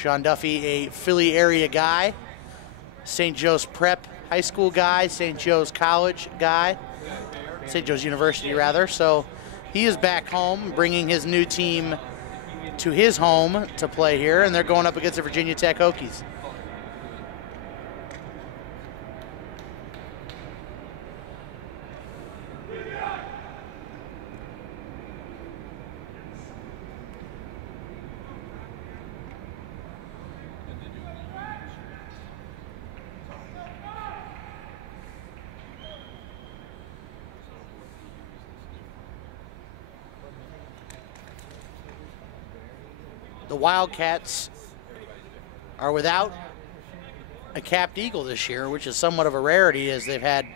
Sean Duffy, a Philly area guy, St. Joe's Prep high school guy, St. Joe's College guy, St. Joe's University rather. So he is back home, bringing his new team to his home to play here, and they're going up against the Virginia Tech Hokies. The Wildcats are without a capped Eagle this year, which is somewhat of a rarity, as they've had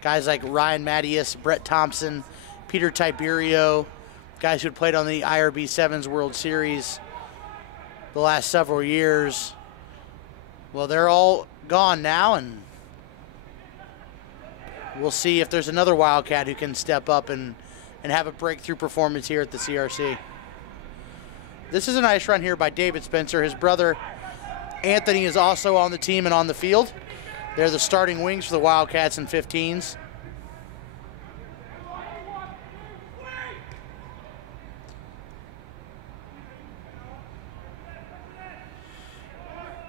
guys like Ryan Mattias, Brett Thompson, Peter Tiberio, guys who had played on the IRB Sevens World Series the last several years. Well, they're all gone now, and we'll see if there's another Wildcat who can step up and have a breakthrough performance here at the CRC. This is a nice run here by David Spencer. His brother Anthony is also on the team and on the field. They're the starting wings for the Wildcats in 15s.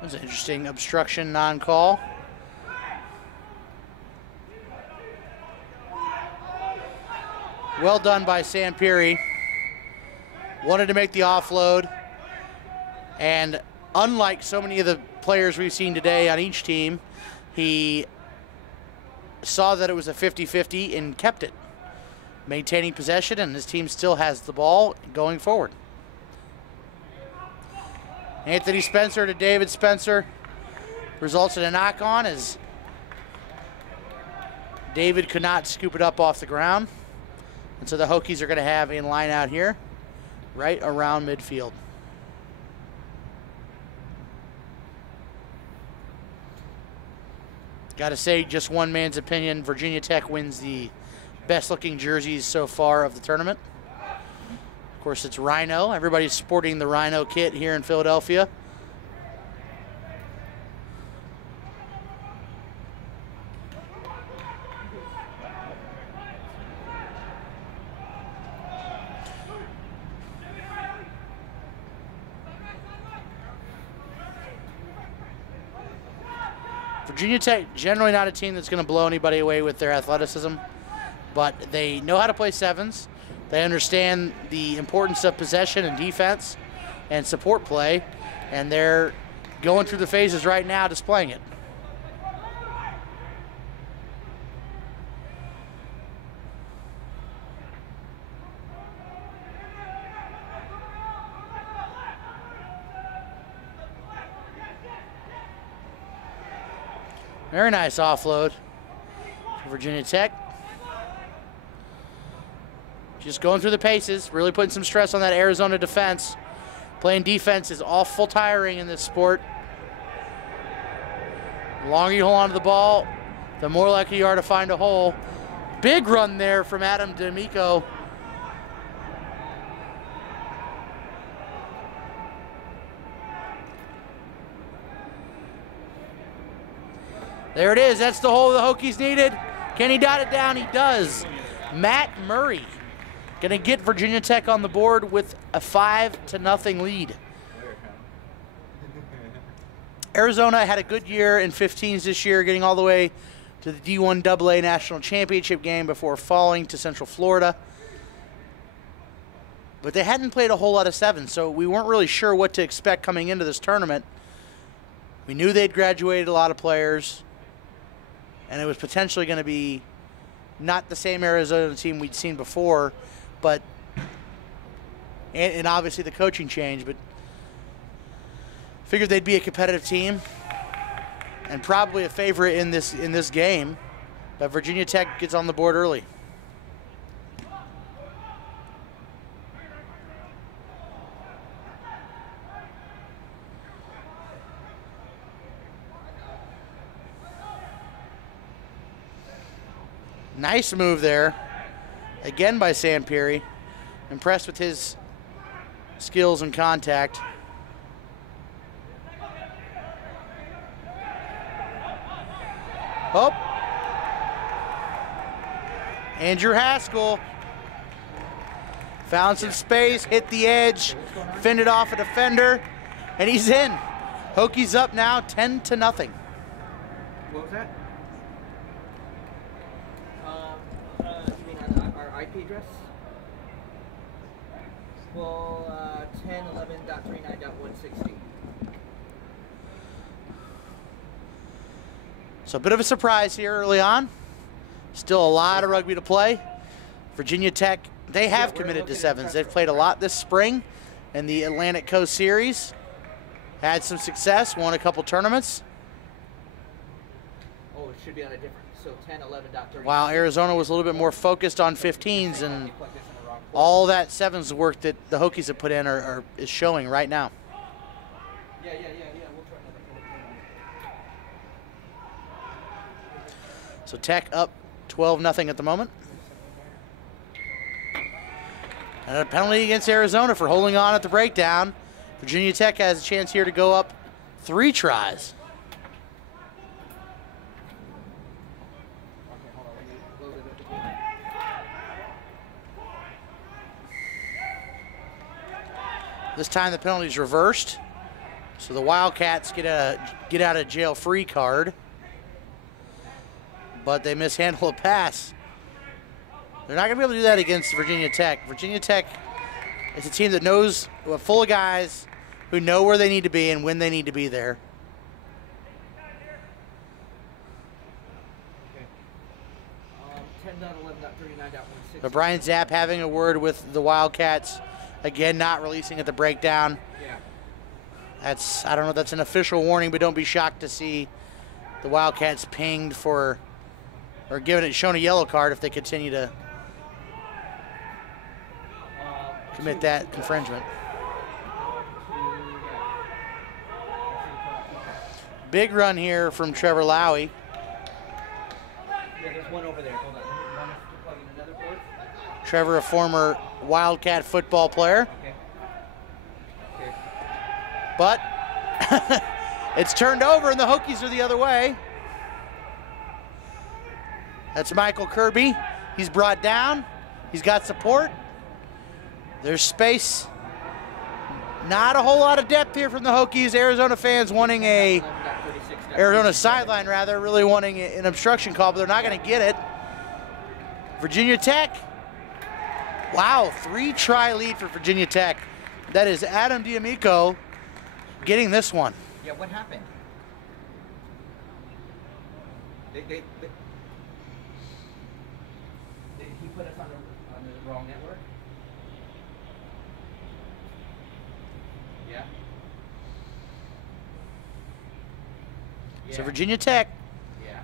That's an interesting obstruction non-call. Well done by Sam Peary. Wanted to make the offload, and unlike so many of the players we've seen today on each team, he saw that it was a 50-50 and kept it, maintaining possession, and his team still has the ball going forward. Anthony Spencer to David Spencer results in a knock-on, as David could not scoop it up off the ground, and so the Hokies are going to have a line out here right around midfield. Got to say, just one man's opinion, Virginia Tech wins the best looking jerseys so far of the tournament. Of course, it's Rhino. Everybody's sporting the Rhino kit here in Philadelphia. Virginia Tech, generally not a team that's going to blow anybody away with their athleticism, but they know how to play sevens. They understand the importance of possession and defense and support play, and they're going through the phases right now displaying it. Very nice offload for Virginia Tech. Just going through the paces, really putting some stress on that Arizona defense. Playing defense is awful tiring in this sport. The longer you hold on to the ball, the more likely you are to find a hole. Big run there from Adam D'Amico. There it is. That's the hole the Hokies needed. Can he dot it down? He does. Matt Murray going to get Virginia Tech on the board with a 5-0 lead. Arizona had a good year in 15s this year, getting all the way to the D1 AA National Championship game before falling to Central Florida. But they hadn't played a whole lot of sevens, so we weren't really sure what to expect coming into this tournament. We knew they'd graduated a lot of players, and it was potentially going to be not the same Arizona team we'd seen before, but and obviously the coaching change, but figured they'd be a competitive team and probably a favorite in this game. But Virginia Tech gets on the board early. Nice move there, again by Sam Peary. Impressed with his skills and contact. Oh. Andrew Haskell found some space, hit the edge, fended off a defender, and he's in. Hokies up now 10-0. What was that? You mean our IP address? Well, 10.11.39.160. So a bit of a surprise here early on. Still a lot of rugby to play. Virginia Tech, they have committed to sevens. They've played a lot this spring in the Atlantic Coast Series. Had some success, won a couple tournaments. Oh, it should be on a different, so 10.11.39. While Arizona was a little bit more focused on 15s, and all that sevens work that the Hokies have put in is showing right now. Yeah. We'll try another. So Tech up 12-0 at the moment. And a penalty against Arizona for holding on at the breakdown. Virginia Tech has a chance here to go up 3 tries. This time the penalty is reversed. So the Wildcats get out of jail free card. But they mishandle a pass. They're not going to be able to do that against Virginia Tech. Virginia Tech is a team that knows, full of guys who know where they need to be and when they need to be there. But Brian Zapp having a word with the Wildcats. Again, not releasing at the breakdown. That's, I don't know if that's an official warning, but don't be shocked to see the Wildcats pinged for, or shown a yellow card if they continue to commit that infringement. Big run here from Trevor Lowy. Yeah, there's one over there. Hold on. Want to plug in another port? Trevor, a former Wildcat football player. Okay. But it's turned over and the Hokies are the other way. That's Michael Kirby. He's brought down. He's got support. There's space. Not a whole lot of depth here from the Hokies. Arizona fans wanting Arizona sideline rather, really wanting an obstruction call, but they're not going to get it. Virginia Tech. Wow, 3-try lead for Virginia Tech. That is Adam D'Amico getting this one. Yeah, what happened? He put us on the wrong network? Yeah. So Virginia Tech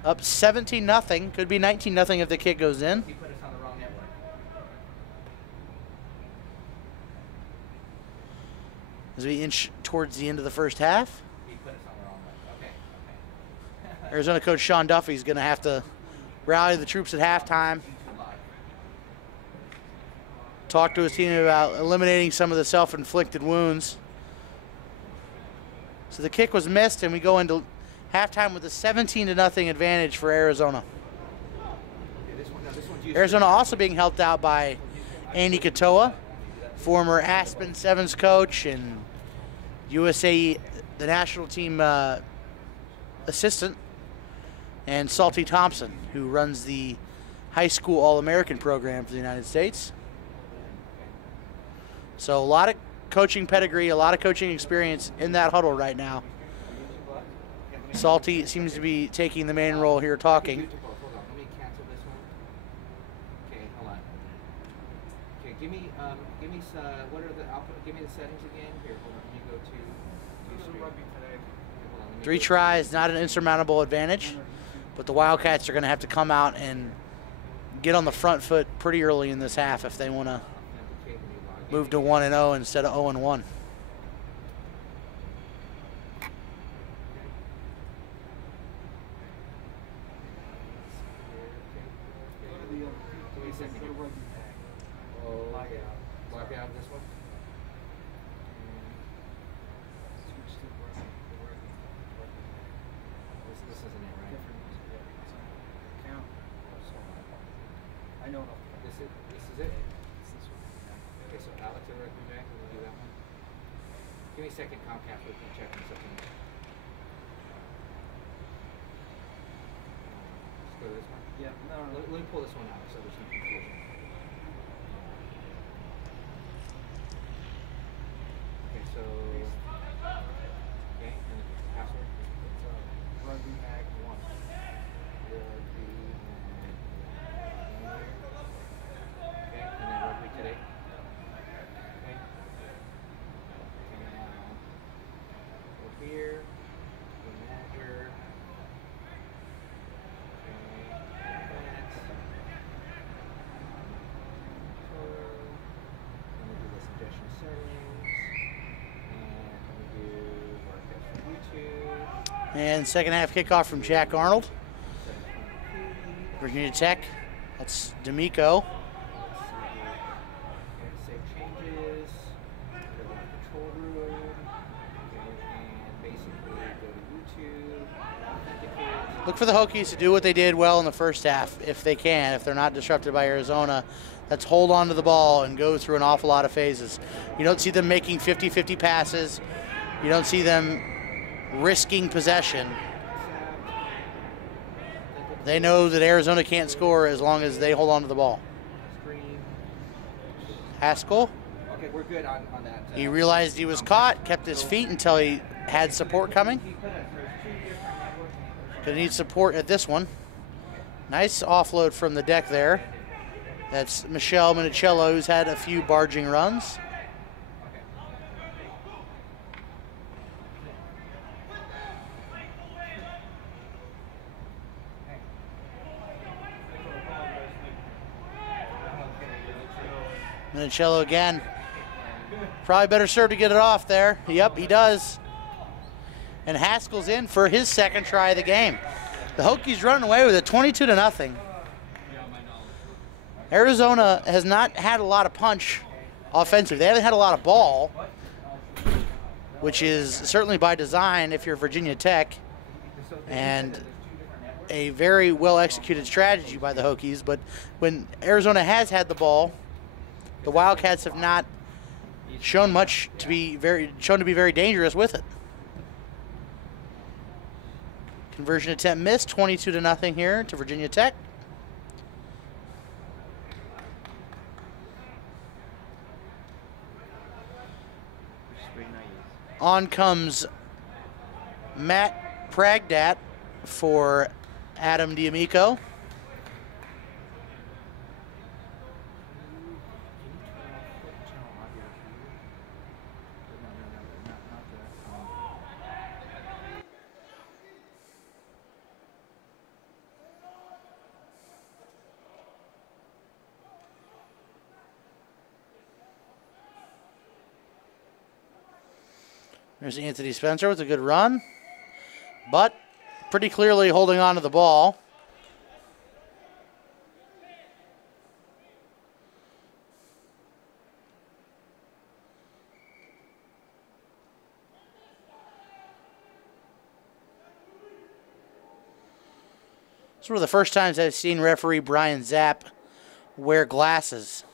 up 17-0. Could be 19-0 if the kick goes in. He put us on the wrong network. As we inch towards the end of the first half. He put us on the wrong network. Okay. Arizona coach Sean Duffy is going to have to rally the troops at halftime. Talk to his team about eliminating some of the self-inflicted wounds. So the kick was missed, and we go into halftime with a 17-0 advantage for Arizona. Arizona also being helped out by Andy Katoa, former Aspen Sevens coach and USA, the national team assistant, and Salty Thompson, who runs the high school All-American program for the United States. So a lot of coaching pedigree, a lot of coaching experience in that huddle right now. Salty seems to be taking the main role here talking. Hold on, let me cancel this one. Okay, hold on. Okay, give me what are the give me the settings again. Here, hold on. Let me go to Rugby today. Okay, 3 tries, not an insurmountable advantage, but the Wildcats are going to have to come out and get on the front foot pretty early in this half if they want to move to 1-0 instead of 0-1. Log out this one. This isn't it, right? know. This is it? Okay, so Alex and Rugby back, can we do that one? Give me a second, Comcast, we can check on something. Let's go to this one. Yeah, no. Let me pull this one out so there's no confusion. Okay, so. Okay, and the password? It's Rugby Mag 1. Rugby Mag 1. Okay, and then Rugby Today. Okay. And now, go here, go manager. And second half kickoff from Jack Arnold. Virginia Tech. That's D'Amico. Save changes. Go to the control room. And basically go to YouTube. Authenticate. Look for the Hokies to do what they did well in the first half, if they can, if they're not disrupted by Arizona. That's hold on to the ball and go through an awful lot of phases. You don't see them making 50-50 passes. You don't see them risking possession. They know that Arizona can't score as long as they hold on to the ball. Haskell. Okay, we're good on that. He realized he was caught, kept his feet until he had support coming. Gonna need support at this one. Nice offload from the deck there. That's Michelle Minicello, who's had a few barging runs. Minicello again. Probably better serve to get it off there. Yep, he does. And Haskell's in for his second try of the game. The Hokies running away with it 22-0. Arizona has not had a lot of punch offensively. They haven't had a lot of ball, which is certainly by design if you're Virginia Tech, and a very well executed strategy by the Hokies. But when Arizona has had the ball, the Wildcats have not shown to be very dangerous with it. Conversion attempt missed, 22-0 here to Virginia Tech. On comes Matt Pragdat for Adam D'Amico. There's Anthony Spencer with a good run, but pretty clearly holding on to the ball. It's one of the first times I've seen referee Brian Zapp wear glasses.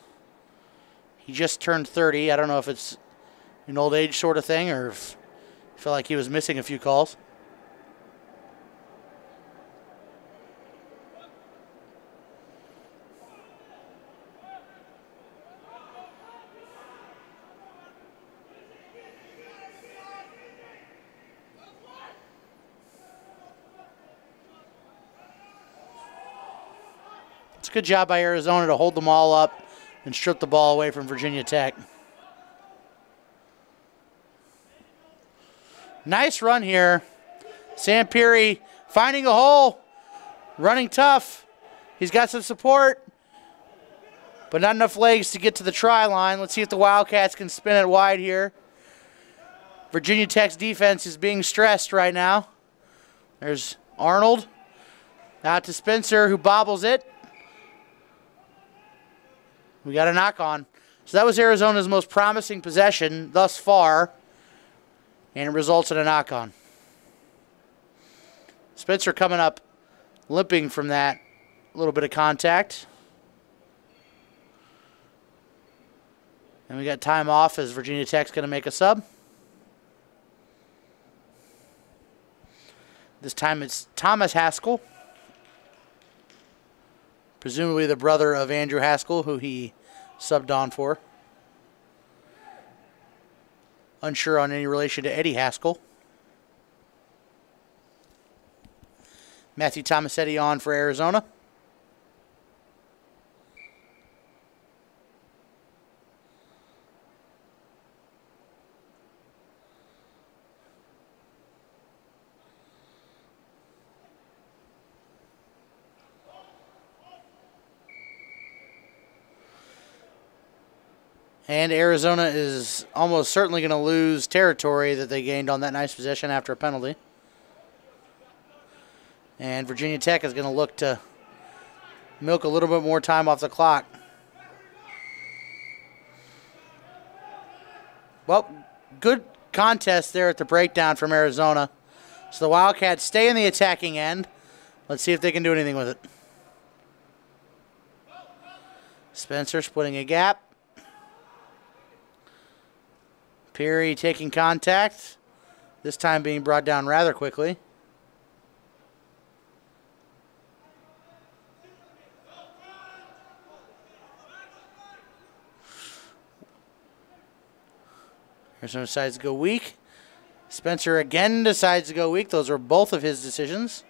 He just turned 30. I don't know if it's an old age sort of thing or if I feel like he was missing a few calls. It's a good job by Arizona to hold them all up and strip the ball away from Virginia Tech. Nice run here. Sampieri finding a hole, running tough. He's got some support, but not enough legs to get to the try line. Let's see if the Wildcats can spin it wide here. Virginia Tech's defense is being stressed right now. There's Arnold. Out to Spencer, who bobbles it. We got a knock on. So that was Arizona's most promising possession thus far, and it results in a knock on. Spencer coming up limping from that little bit of contact. And we got time off as Virginia Tech's going to make a sub. This time it's Thomas Haskell, presumably the brother of Andrew Haskell, who he subbed on for. Unsure on any relation to Eddie Haskell. Matthew Tomasetti on for Arizona. And Arizona is almost certainly going to lose territory that they gained on that nice possession after a penalty. And Virginia Tech is going to look to milk a little bit more time off the clock. Well, good contest there at the breakdown from Arizona. So the Wildcats stay in the attacking end. Let's see if they can do anything with it. Spencer splitting a gap. Peary taking contact, this time being brought down rather quickly. Arizona decides to go weak. Spencer again decides to go weak. Those were both of his decisions.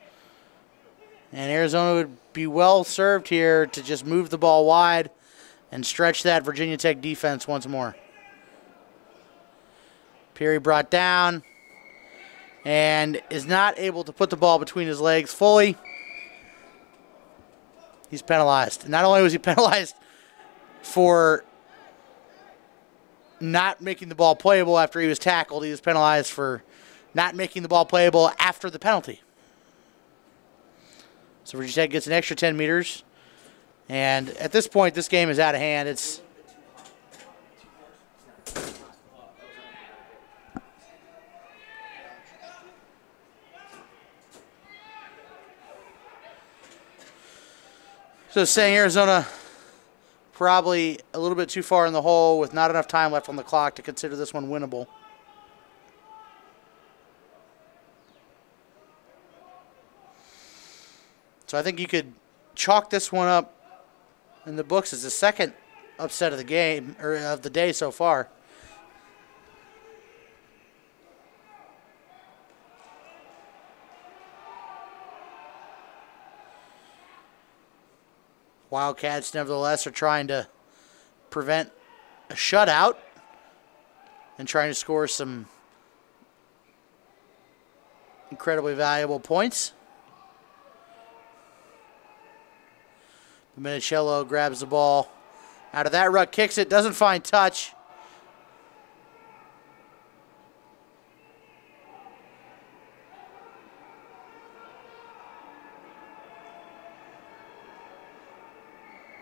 And Arizona would be well served here to just move the ball wide and stretch that Virginia Tech defense once more. Peary brought down and is not able to put the ball between his legs fully. He's penalized. Not only was he penalized for not making the ball playable after he was tackled, he was penalized for not making the ball playable after the penalty. So Virginia Tech gets an extra 10 meters. And at this point, this game is out of hand. It's so saying Arizona probably a little bit too far in the hole with not enough time left on the clock to consider this one winnable. So I think you could chalk this one up in the books as the second upset of the game, or of the day so far. Wildcats, nevertheless, are trying to prevent a shutout and trying to score some incredibly valuable points. Minicello grabs the ball out of that ruck, kicks it, doesn't find touch.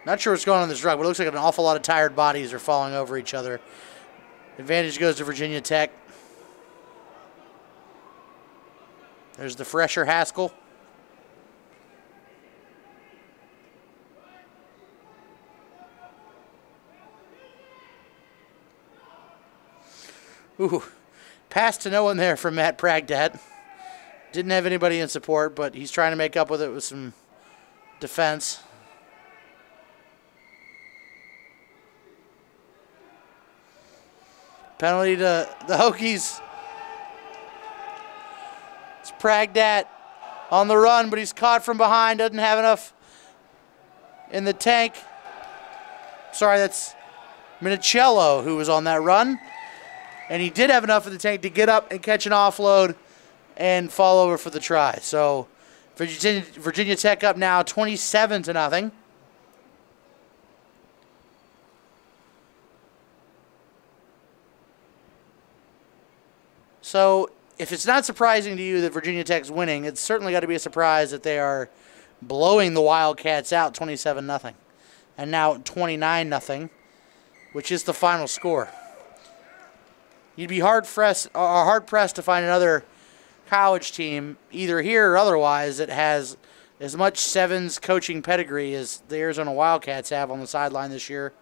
Not sure what's going on in this ruck, but it looks like an awful lot of tired bodies are falling over each other. Advantage goes to Virginia Tech. There's the fresher Haskell. Ooh, pass to no one there from Matt Pragdat. Didn't have anybody in support, but he's trying to make up with it with some defense. Penalty to the Hokies. It's Pragdat on the run, but he's caught from behind. Doesn't have enough in the tank. Sorry, that's Minicello who was on that run. And he did have enough in the tank to get up and catch an offload and fall over for the try. So Virginia Tech up now 27-0. So if it's not surprising to you that Virginia Tech's winning, it's certainly got to be a surprise that they are blowing the Wildcats out 27-0. And now 29-0, which is the final score. You'd be hard-pressed to find another college team, either here or otherwise, that has as much sevens coaching pedigree as the Arizona Wildcats have on the sideline this year.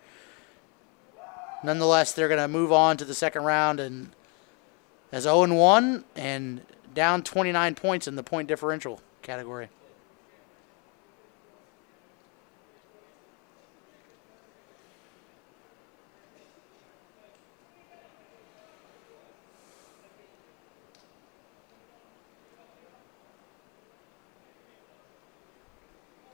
Nonetheless, they're going to move on to the second round and as 0-1 and down 29 points in the point differential category.